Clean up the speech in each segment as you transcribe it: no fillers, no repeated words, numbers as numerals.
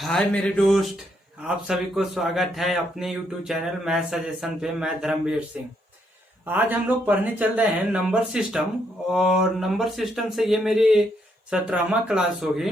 हाय मेरे दोस्त, आप सभी को स्वागत है अपने YouTube चैनल मैथ सजेशन पे। मैं धर्मवीर सिंह। आज हम लोग पढ़ने चल रहे हैं नंबर सिस्टम, और नंबर सिस्टम से ये मेरी 17वां क्लास होगी।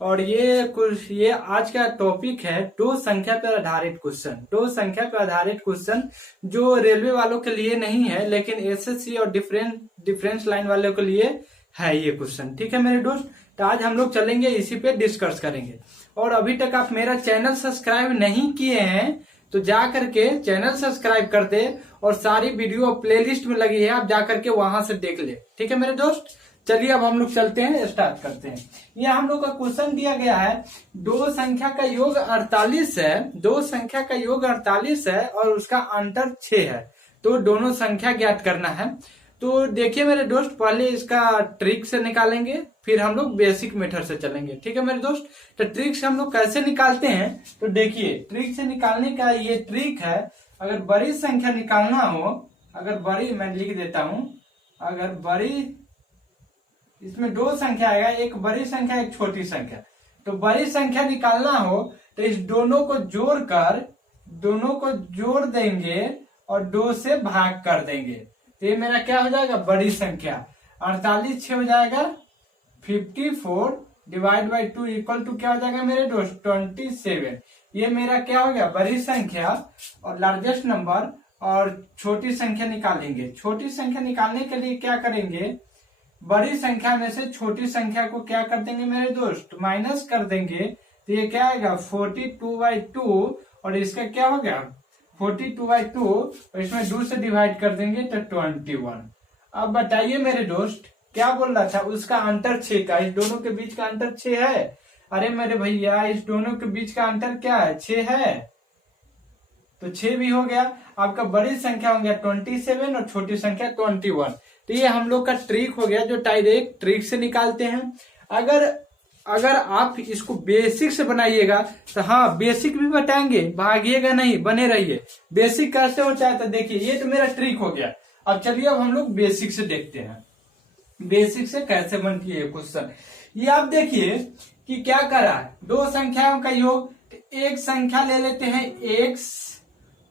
और ये आज का टॉपिक है दो संख्या पर आधारित क्वेश्चन। दो संख्या पर आधारित क्वेश्चन जो रेलवे वालों के लिए नहीं है, लेकिन एसएससी और डिफरेंस लाइन वालों के लिए है ये क्वेश्चन। ठीक है मेरे दोस्त, तो आज हम लोग चलेंगे इसी पे डिस्कस करेंगे। और अभी तक आप मेरा चैनल सब्सक्राइब नहीं किए हैं तो जा करके चैनल सब्सक्राइब कर दे, और सारी वीडियो प्लेलिस्ट में लगी है, आप जा करके वहां से देख ले। ठीक है मेरे दोस्त, चलिए अब हम लोग चलते हैं, स्टार्ट करते हैं। ये हम लोग का क्वेश्चन दिया गया है, दो संख्या का योग 48 है। दो संख्या का योग 48 है और उसका अंतर 6 है। तो दोनों संख्या ज्ञात करना है। तो देखिए मेरे दोस्त, पहले इसका ट्रिक से निकालेंगे, फिर हम लोग बेसिक मेथड से चलेंगे। ठीक है मेरे दोस्त, तो ट्रिक से हम लोग कैसे निकालते हैं तो देखिए, ट्रिक से निकालने का ये ट्रिक है। अगर बड़ी संख्या निकालना हो, अगर बड़ी, मैं लिख देता हूं, अगर बड़ी, इसमें दो संख्या आएगा, एक बड़ी संख्या एक छोटी संख्या। तो बड़ी संख्या निकालना हो तो इस दोनों को जोड़कर, दोनों को जोड़ देंगे और 2 से भाग कर देंगे। तो ये मेरा क्या हो जाएगा, बड़ी संख्या। 48 6 हो जाएगा 54 डिवाइड बाई 2 इक्वल टू क्या हो जाएगा मेरे दोस्त, 27। ये मेरा क्या हो गया, बड़ी संख्या और लार्जेस्ट नंबर। और छोटी संख्या निकालेंगे। छोटी संख्या निकालने के लिए क्या करेंगे, बड़ी संख्या में से छोटी संख्या को क्या कर देंगे मेरे दोस्त, माइनस कर देंगे। तो ये क्या आएगा 42/2, और इसका क्या हो गया 42/2, और इसमें 2 से डिवाइड कर देंगे तो 21। अब बताइए मेरे दोस्त, क्या बोल रहा था, उसका अंतर 6 का, इस दोनों के बीच का अंतर 6 है। अरे मेरे भैया, इस दोनों के बीच का अंतर क्या है, 6 है। तो 6 भी हो गया। आपका बड़ी संख्या हो गया 27 और छोटी संख्या 21। तो ये हम लोग का ट्रिक हो गया, जो डायरेक्ट ट्रिक से निकालते हैं। अगर आप इसको बेसिक से बनाइएगा तो हाँ, बेसिक भी बताएंगे, भागिएगा नहीं, बने रहिए। बेसिक कैसे होता है तो देखिए, ये तो मेरा ट्रिक हो गया। अब चलिए, अब हम लोग बेसिक से देखते हैं, बेसिक से कैसे बनती है क्वेश्चन। ये आप देखिए कि क्या करा है, दो संख्याओं का योग। तो एक संख्या ले लेते हैं x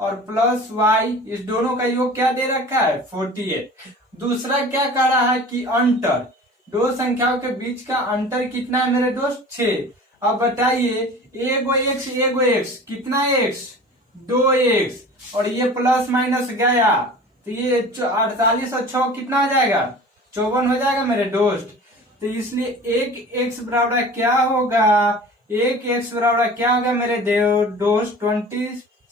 और प्लस y, इस दोनों का योग क्या दे रखा है 48। दूसरा क्या कर रहा है कि अंतर, दो संख्याओं के बीच का अंतर कितना है मेरे दोस्त, 6। अब बताइए, एगो x कितना x, 2x, और ये प्लस माइनस गया तो ये 48 और 6 कितना आ जाएगा, 54 हो जाएगा मेरे दोस्त। तो इसलिए एक x बराबर क्या होगा, एक x बराबर क्या होगा मेरे दोस्त,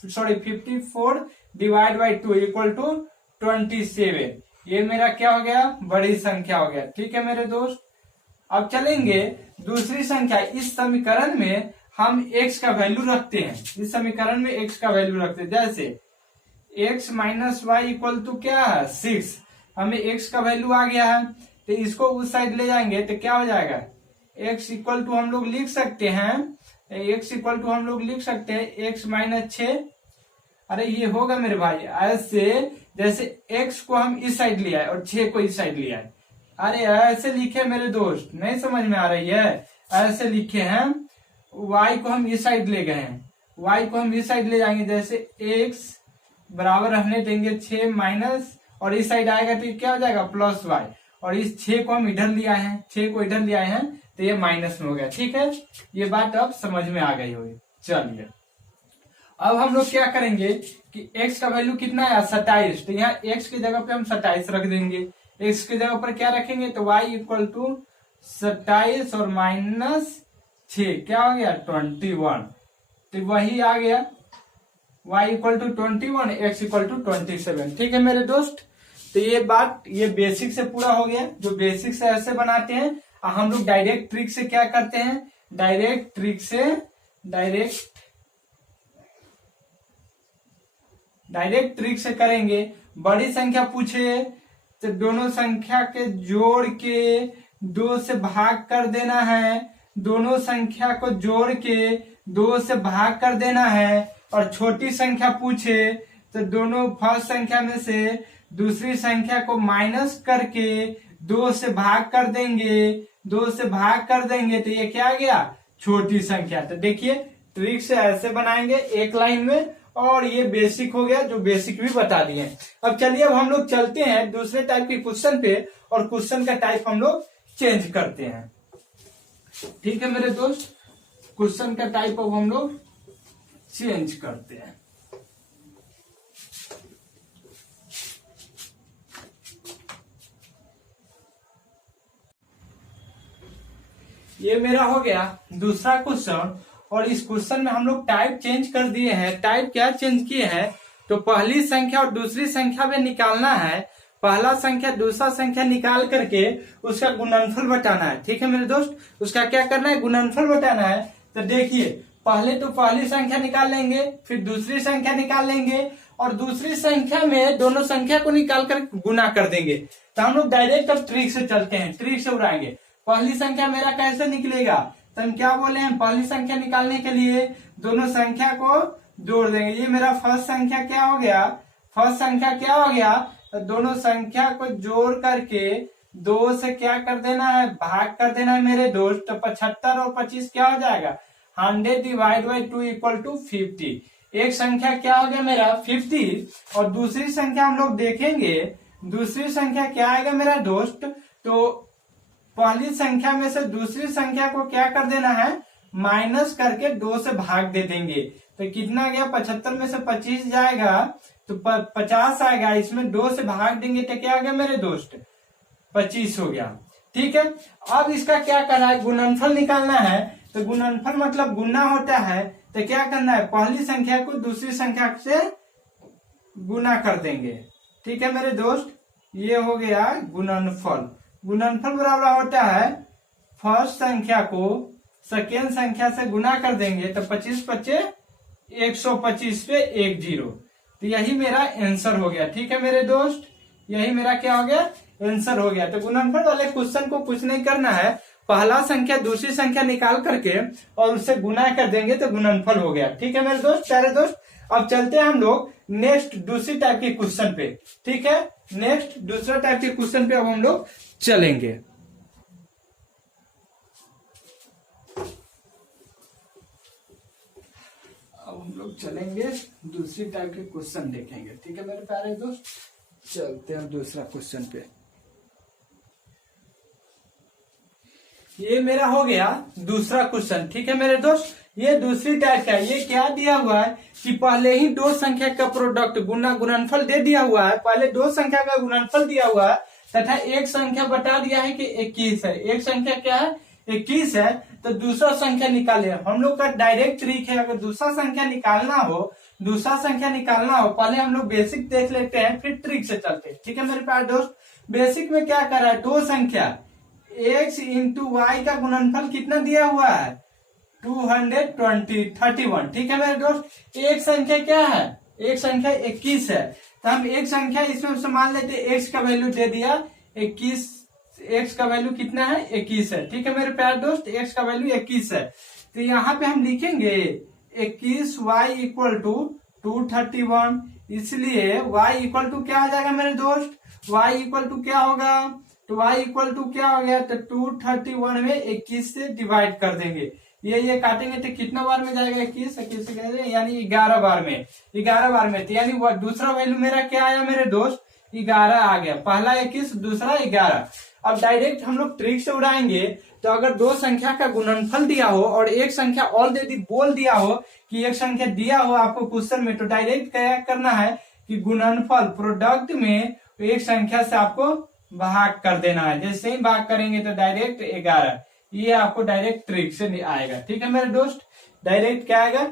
54 डिवाइड बाई 2 इक्वल टू 27। ये मेरा क्या हो गया, बड़ी संख्या हो गया। ठीक है मेरे दोस्त, अब चलेंगे दूसरी संख्या। इस समीकरण में हम x का वैल्यू रखते हैं, इस समीकरण में x का वैल्यू रखते हैं। जैसे x minus y equal to क्या है 6, हमें x का वैल्यू आ गया है, तो इसको उस साइड ले जाएंगे तो क्या हो जाएगा, x इक्वल टू हम लोग लिख सकते हैं, x इक्वल टू हम लोग लिख सकते हैं x माइनस 6। अरे ये होगा मेरे भाई ऐसे, जैसे x को हम इस साइड लिया है और 6 को इस साइड लिया है। अरे ऐसे लिखे मेरे दोस्त, नहीं समझ में आ रही है, ऐसे लिखे हैं। y को हम इस साइड ले गए हैं, y को हम इस साइड ले जाएंगे, जैसे x बराबर रहने देंगे 6 माइनस, और इस साइड आएगा तो क्या हो जाएगा प्लस y, और इस 6 को हम इधर लिया है, 6 को इधर लिया है तो ये माइनस में हो गया। ठीक है, ये बात अब समझ में आ गई होगी। चलिए, अब हम लोग क्या करेंगे कि x का वैल्यू कितना है 27, तो यहाँ x की जगह पे हम 27 रख देंगे। x की जगह पर क्या रखेंगे तो y इक्वल टू 27 और माइनस 6 क्या हो गया 21। तो वही आ गया, y equal to 21, x equal to 27। ठीक है मेरे दोस्त, तो ये बात, ये बेसिक से पूरा हो गया। जो बेसिक से ऐसे बनाते हैं, हम लोग डायरेक्ट ट्रिक से क्या करते हैं, डायरेक्ट ट्रिक से करेंगे। बड़ी संख्या पूछे तो दोनों संख्या के जोड़ के 2 से भाग कर देना है, दोनों संख्या को जोड़ के 2 से भाग कर देना है। और छोटी संख्या पूछे तो दोनों फर्स्ट संख्या में से दूसरी संख्या को माइनस करके 2 से भाग कर देंगे, 2 से भाग कर देंगे तो ये क्या आ गया छोटी संख्या। तो देखिए ट्रिक से ऐसे बनाएंगे एक लाइन में, और ये बेसिक हो गया जो बेसिक भी बता दिए। अब चलिए अब हम लोग चलते हैं दूसरे टाइप के क्वेश्चन पे, और क्वेश्चन का टाइप हम लोग चेंज करते हैं। ठीक है मेरे दोस्त, क्वेश्चन का टाइप अब हम लोग चेंज करते हैं। ये मेरा हो गया दूसरा क्वेश्चन, और इस क्वेश्चन में हम लोग टाइप चेंज कर दिए हैं। टाइप क्या चेंज किए हैं, तो पहली संख्या और दूसरी संख्या में निकालना है। पहला संख्या दूसरा संख्या निकाल करके उसका गुणनफल बताना है। ठीक है मेरे दोस्त, उसका क्या करना है, गुणनफल बताना है। तो देखिए पहले तो पहली संख्या निकाल लेंगे, फिर दूसरी संख्या निकाल लेंगे, और दूसरी संख्या में दोनों संख्या को निकाल कर गुना कर देंगे। तो हम लोग डायरेक्ट अब ट्रिक से चलते हैं, ट्रिक से उड़ाएंगे। पहली संख्या मेरा कैसे निकलेगा, तो हम क्या बोले हैं, पहली संख्या निकालने के लिए दोनों संख्या को जोड़ देंगे। ये मेरा फर्स्ट संख्या क्या हो गया, फर्स्ट संख्या क्या हो गया, तो दोनों संख्या को जोड़ करके 2 से क्या कर देना है, भाग कर देना है मेरे दोस्त। तो 75 और 25 क्या हो जाएगा, 100 डिवाइड बाई 2 इक्वल टू 50। एक संख्या क्या हो गया मेरा 50, और दूसरी संख्या हम लोग देखेंगे, दूसरी संख्या क्या आएगा मेरा दोस्त, तो पहली संख्या में से दूसरी संख्या को क्या कर देना है, माइनस करके 2 से भाग दे देंगे। तो कितना गया, 75 में से 25 जाएगा तो 50 आएगा, इसमें 2 से भाग देंगे तो क्या आ गया मेरे दोस्त, 25 हो गया। ठीक है, अब इसका क्या करना है, गुणनफल निकालना है। तो गुणनफल मतलब गुना होता है, तो क्या करना है, पहली संख्या को दूसरी संख्या से गुना कर देंगे। ठीक है मेरे दोस्त, ये हो गया गुणनफल। गुणनफल बराबर होता है फर्स्ट संख्या को सेकेंड संख्या से गुना कर देंगे, तो 25 25 125 पे 1 0। तो यही मेरा आंसर हो गया। ठीक है मेरे दोस्त, यही मेरा क्या हो गया, आंसर हो गया। तो गुणनफल वाले क्वेश्चन को कुछ नहीं करना है, पहला संख्या दूसरी संख्या निकाल करके और उससे गुना कर देंगे तो गुणनफल हो गया। ठीक है मेरे दोस्त, प्यारे दोस्त, अब चलते हैं हम लोग नेक्स्ट दूसरी टाइप के क्वेश्चन पे। ठीक है, नेक्स्ट दूसरा टाइप के क्वेश्चन पे अब हम लोग चलेंगे। अब हम लोग चलेंगे दूसरी टाइप के क्वेश्चन देखेंगे। ठीक है मेरे प्यारे दोस्त, चलते हैं दूसरा क्वेश्चन पे। ये मेरा हो गया दूसरा क्वेश्चन। ठीक है मेरे दोस्त, ये दूसरी टाइप का, ये क्या दिया हुआ है कि पहले ही दो संख्या का प्रोडक्ट गुणनफल दे दिया हुआ है। पहले दो संख्या का गुणनफल दिया हुआ है तथा एक संख्या बता दिया है कि 21 है। एक संख्या क्या है, 21 है, तो दूसरा संख्या निकाले। हम लोग का डायरेक्ट ट्रिक है, अगर दूसरा संख्या निकालना हो, पहले हम लोग बेसिक देख लेते हैं, फिर ट्रिक से चलते हैं। ठीक है मेरे प्यारे दोस्त, बेसिक में क्या कर रहा है, दो संख्या x इंटू वाई का गुणनफल कितना दिया हुआ है, 231। ठीक है मेरे दोस्त, एक संख्या क्या है, एक संख्या 21 है, तो हम एक संख्या इसमें मान लेते हैं, x का वैल्यू दे दिया 21, x का वैल्यू कितना है, 21 है। ठीक है मेरे प्यारे दोस्त, x का वैल्यू 21 है, तो यहाँ पे हम लिखेंगे 21y इक्वल टू 231, इसलिए y इक्वल टू क्या आ जाएगा मेरे दोस्त, y इक्वल टू क्या होगा, तो y इक्वल टू क्या हो गया, तो 231 में 21 से डिवाइड कर देंगे। ये काटेंगे तो कितना बार में जाएगा, 21 यानी 11 बार में, 11 बार में, तो यानी दूसरा वैल्यू मेरा क्या आया मेरे दोस्त, 11 आ गया। पहला 21, दूसरा 11। अब डायरेक्ट हम लोग ट्रिक से उड़ाएंगे, तो अगर दो संख्या का गुणनफल दिया हो और एक संख्या ऑलरेडी बोल दिया हो कि एक संख्या दिया हो आपको क्वेश्चन में, तो डायरेक्ट क्या करना है कि गुणनफल प्रोडक्ट में एक संख्या से आपको भाग कर देना है। जैसे ही भाग करेंगे तो डायरेक्ट 11, ये आपको डायरेक्ट ट्रिक से आएगा। ठीक है मेरे दोस्त, डायरेक्ट क्या आएगा,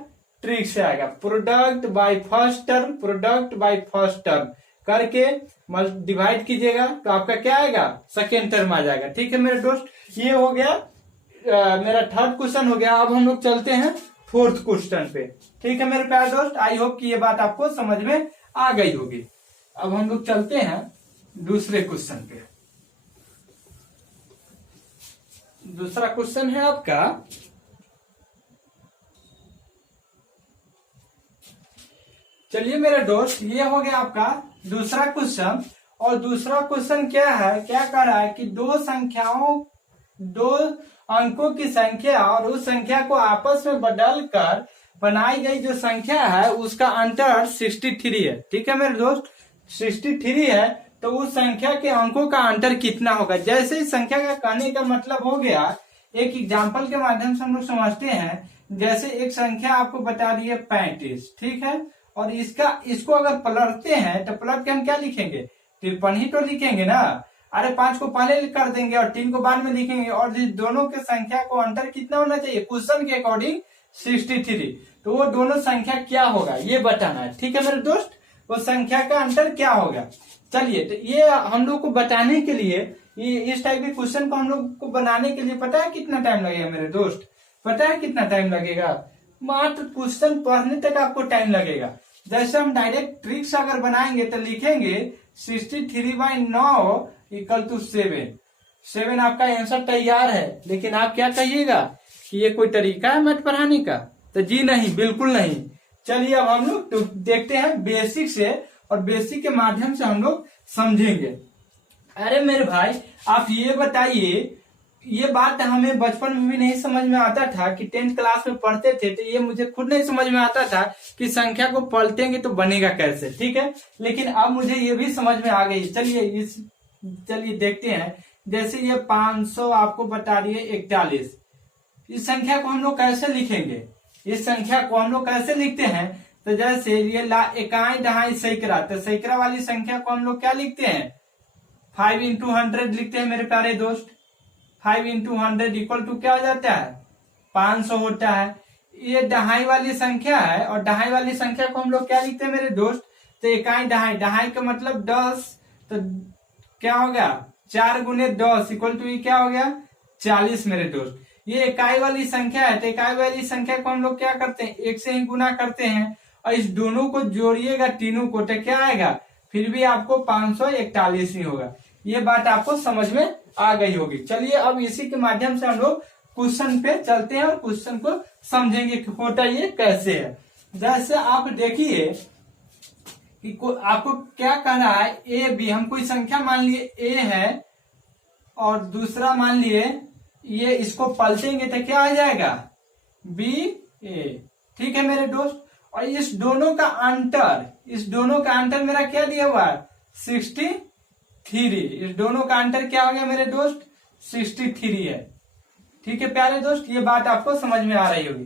ट्रिक से आएगा। Product by first term, product by first term करके डिवाइड कीजिएगा तो आपका क्या आएगा, सेकेंड टर्म आ जाएगा। ठीक है मेरे दोस्त, ये हो गया मेरा थर्ड क्वेश्चन हो गया। अब हम लोग चलते हैं फोर्थ क्वेश्चन पे। ठीक है मेरे प्यारे दोस्त, आई होप कि ये बात आपको समझ में आ गई होगी। अब हम लोग चलते हैं दूसरे क्वेश्चन पे। दूसरा क्वेश्चन है आपका, चलिए मेरे दोस्त, ये हो गया आपका दूसरा क्वेश्चन। और दूसरा क्वेश्चन क्या है, क्या कर रहा है कि दो अंकों की संख्या और उस संख्या को आपस में बदलकर बनाई गई जो संख्या है उसका अंतर 63 है। ठीक है मेरे दोस्त, 63 है तो उस संख्या के अंकों का अंतर कितना होगा। जैसे इस संख्या का कहने का मतलब हो गया, एक एग्जाम्पल के माध्यम से हम लोग समझते हैं। जैसे एक संख्या आपको बता दी है 35, ठीक है, और इसको अगर पलटते हैं तो पलट के हम क्या लिखेंगे, 53 ही तो लिखेंगे ना। अरे 5 को पहले कर देंगे और 3 को बाद में लिखेंगे, और इस दोनों के संख्या को अंतर कितना होना चाहिए क्वेश्चन के अकॉर्डिंग 63। तो वो दोनों संख्या क्या होगा ये बताना है। ठीक है मेरे दोस्त, वो संख्या का अंतर क्या होगा। चलिए, तो ये हम लोग को बताने के लिए, ये इस टाइप के क्वेश्चन को हम लोग को बनाने के लिए पता है कितना टाइम लगेगा मेरे दोस्त, पता है कितना टाइम लगेगा, मात्र क्वेश्चन पढ़ने तक आपको टाइम लगेगा। जैसे हम डायरेक्ट ट्रिक्स अगर बनाएंगे तो लिखेंगे 63/9 इक्वल टू 7 आपका आंसर तैयार है। लेकिन आप क्या कहिएगा कि ये कोई तरीका है मैथ पढ़ाने का, तो जी नहीं, बिल्कुल नहीं। चलिए अब हम लोग तो देखते हैं बेसिक से, और बेसिक के माध्यम से हम लोग समझेंगे। अरे मेरे भाई आप ये बताइए, ये बात हमें बचपन में भी नहीं समझ में आता था कि 10th क्लास में पढ़ते थे, तो ये मुझे खुद नहीं समझ में आता था कि संख्या को पलटेंगे तो बनेगा कैसे। ठीक है, लेकिन अब मुझे ये भी समझ में आ गई। चलिए देखते हैं। जैसे ये 500 आपको बता दिए 41, इस संख्या को हम लोग कैसे लिखेंगे, इस संख्या को हम लोग कैसे लिखते हैं। तो जैसे ये इकाई दहाई सैकड़ा, तो सैकड़ा वाली संख्या को हम लोग क्या लिखते हैं, 5 into 100 लिखते हैं मेरे प्यारे दोस्त। 5 into 100 इक्वल टू क्या हो जाता है, 500 होता है। ये दहाई वाली संख्या है, और दहाई वाली संख्या को हम लोग क्या लिखते हैं मेरे दोस्त, तो इकाई दहाई, दहाई का मतलब 10, तो क्या हो गया 4 गुने 10 इक्वल टू क्या हो गया 40 मेरे दोस्त। ये इकाई वाली संख्या है, तो इकाई वाली संख्या को हम लोग क्या करते हैं, 1 से ही गुना करते हैं, और इस दोनों को जोड़िएगा तीनों को, तो क्या आएगा, फिर भी आपको 541 ही होगा। ये बात आपको समझ में आ गई होगी। चलिए अब इसी के माध्यम से हम लोग क्वेश्चन पे चलते हैं और क्वेश्चन को समझेंगे कि होता ये कैसे है। जैसे आप देखिए कि आपको क्या कहना है, ए बी, हम कोई संख्या मान लिए ए है और दूसरा मान लिए ये, इसको पलटेंगे तो क्या आ जाएगा बी ए। ठीक है मेरे दोस्त, और इस दोनों का अंतर मेरा क्या दिया हुआ है 63। इस दोनों का अंतर क्या हो गया मेरे दोस्त 63 है। ठीक है प्यारे दोस्त, ये बात आपको समझ में आ रही होगी।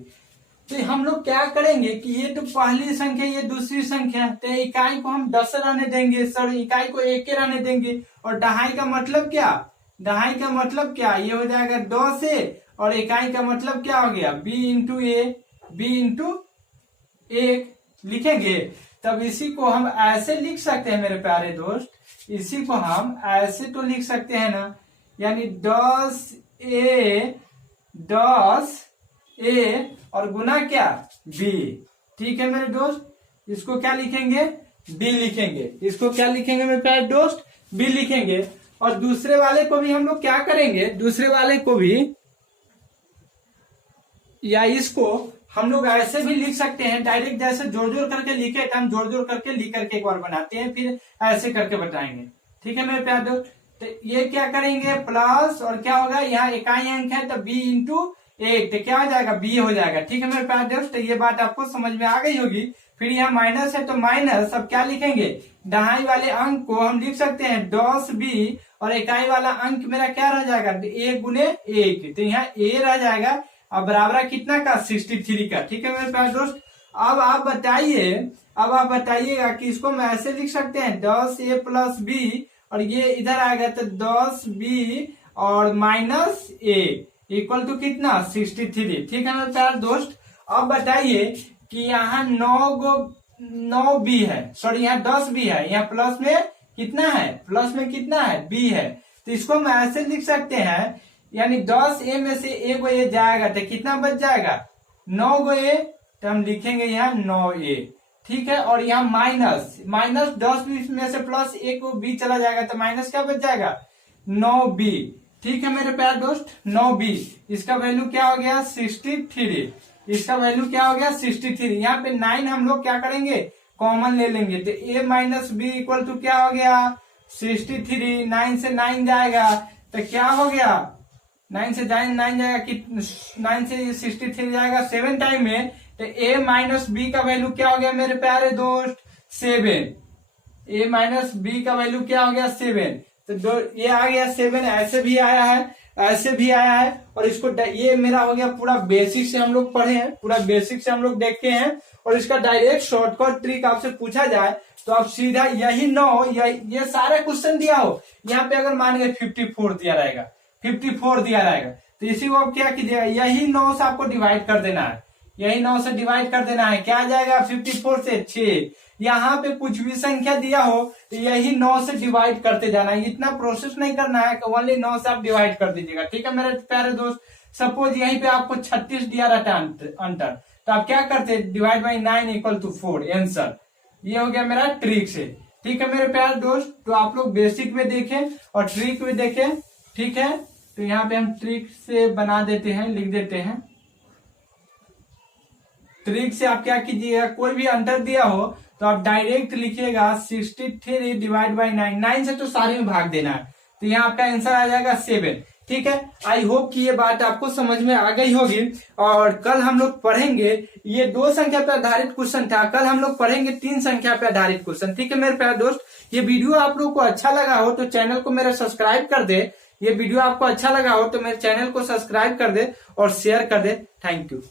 तो हम लोग क्या करेंगे कि ये तो पहली संख्या, ये दूसरी संख्या, तो इकाई को हम 10 रहने देंगे, इकाई को 1 रहने देंगे। और दहाई का मतलब क्या, दहाई का मतलब क्या, ये हो जाएगा 10 से, और इकाई का मतलब क्या हो गया b इंटू ए, b इंटू 1 लिखेंगे। तब इसी को हम ऐसे लिख सकते हैं मेरे प्यारे दोस्त, इसी को हम ऐसे तो लिख सकते हैं ना, यानी 10 और गुना क्या b। ठीक है मेरे दोस्त, इसको क्या लिखेंगे b लिखेंगे, इसको क्या लिखेंगे मेरे प्यारे दोस्त b लिखेंगे। और दूसरे वाले को भी हम लोग क्या करेंगे, दूसरे वाले को भी या इसको हम लोग ऐसे भी लिख सकते हैं डायरेक्ट, जैसे जोड़ जोड़ करके लिखे तो हम जोड़ जोड़ करके लिख करके एक बार बनाते हैं, फिर ऐसे करके बताएंगे। ठीक है मेरे प्यारे दोस्त, तो ये क्या करेंगे प्लस, और क्या होगा यहाँ इकाई अंक है तो b इंटू 1, तो क्या हो जाएगा b हो जाएगा। ठीक है मेरे प्यारे दोस्त, तो ये बात आपको समझ में आ गई होगी। फिर यहाँ माइनस है तो माइनस, अब क्या लिखेंगे, दहाई वाले अंक को हम लिख सकते हैं 10b, और इकाई वाला अंक मेरा क्या रह जाएगा 1 गुने 1, तो यहाँ a रह जाएगा। अब बराबर कितना का 63 का। ठीक है मेरे प्यारे दोस्त, अब आप बताइएगा कि इसको हम ऐसे लिख सकते हैं 10a प्लस b, और ये इधर आएगा तो 10b और माइनस a इक्वल टू कितना 63। ठीक है मेरे प्यारे दोस्त, अब बताइए कि यहाँ 9b है, सॉरी यहाँ 10b है, यहाँ प्लस में कितना है b है, तो इसको हम ऐसे लिख सकते हैं, यानी 10a में से एक ए जाएगा तो कितना बच जाएगा 9 तो हम लिखेंगे यहाँ 9a। ठीक है, और यहाँ माइनस 10 में से प्लस 1 b चला जाएगा तो माइनस क्या बच जाएगा 9b। ठीक है मेरे प्यारे दोस्त 9b, इसका वैल्यू क्या हो गया 63, इसका वैल्यू क्या हो गया 63। यहाँ पे 9 हम लोग क्या करेंगे कॉमन ले लेंगे, तो a minus B equal to क्या हो गया 63, 9 से 9 जाएगा तो क्या हो गया 9 से 9 जाएगा कि 9 से 63 जाएगा 7 टाइम में, तो a माइनस बी का वैल्यू क्या हो गया मेरे प्यारे दोस्त 7। a माइनस बी का वैल्यू क्या हो गया 7। तो ये आ गया 7, ऐसे भी आया है, ऐसे भी आया है, और इसको ये मेरा हो गया पूरा बेसिक से हम लोग पढ़े हैं, पूरा बेसिक से हम लोग देखे हैं। और इसका डायरेक्ट शॉर्टकट ट्रिक आपसे पूछा जाए तो आप सीधा यही 9 ये सारे क्वेश्चन दिया हो, यहाँ पे अगर मान गए 54 दिया रहेगा, 54 दिया रहेगा, तो इसी को आप क्या कीजिएगा, यही 9 से आपको डिवाइड कर देना है, यही 9 से डिवाइड कर देना है। क्या आ जाएगा 54 से 6। यहाँ पे कुछ भी संख्या दिया हो तो यही 9 से डिवाइड करते जाना है, इतना प्रोसेस नहीं करना है, ओनली 9 से आप डिवाइड कर दीजिएगा। ठीक है मेरे प्यारे दोस्त, सपोज यहीं पे आपको 36 दिया रहता अंतर, तो आप क्या करते, divide by 9 equal to 4 answer. ये हो गया मेरा ट्रिक से। ठीक है मेरे प्यारे दोस्त, तो आप लोग बेसिक में देखें और ट्रिक में देखें। ठीक है, तो यहाँ पे हम ट्रिक से बना देते हैं, लिख देते हैं। ट्रिक से आप क्या कीजिएगा, कोई भी अंतर दिया हो तो आप डायरेक्ट लिखिएगा 63 डिवाइड बाई 9, 9 से तो सारे में भाग देना है, तो यहाँ आपका आंसर आ जाएगा 7। ठीक है, आई होप कि ये बात आपको समझ में आ गई होगी। और कल हम लोग पढ़ेंगे, ये 2 संख्या पे आधारित क्वेश्चन था, कल हम लोग पढ़ेंगे 3 संख्या पे आधारित क्वेश्चन। ठीक है मेरे प्यारे दोस्त, ये वीडियो आप लोग को अच्छा लगा हो तो चैनल को मेरा सब्सक्राइब कर दे। ये वीडियो आपको अच्छा लगा हो तो मेरे चैनल को सब्सक्राइब कर दे और शेयर कर दे। Thank you.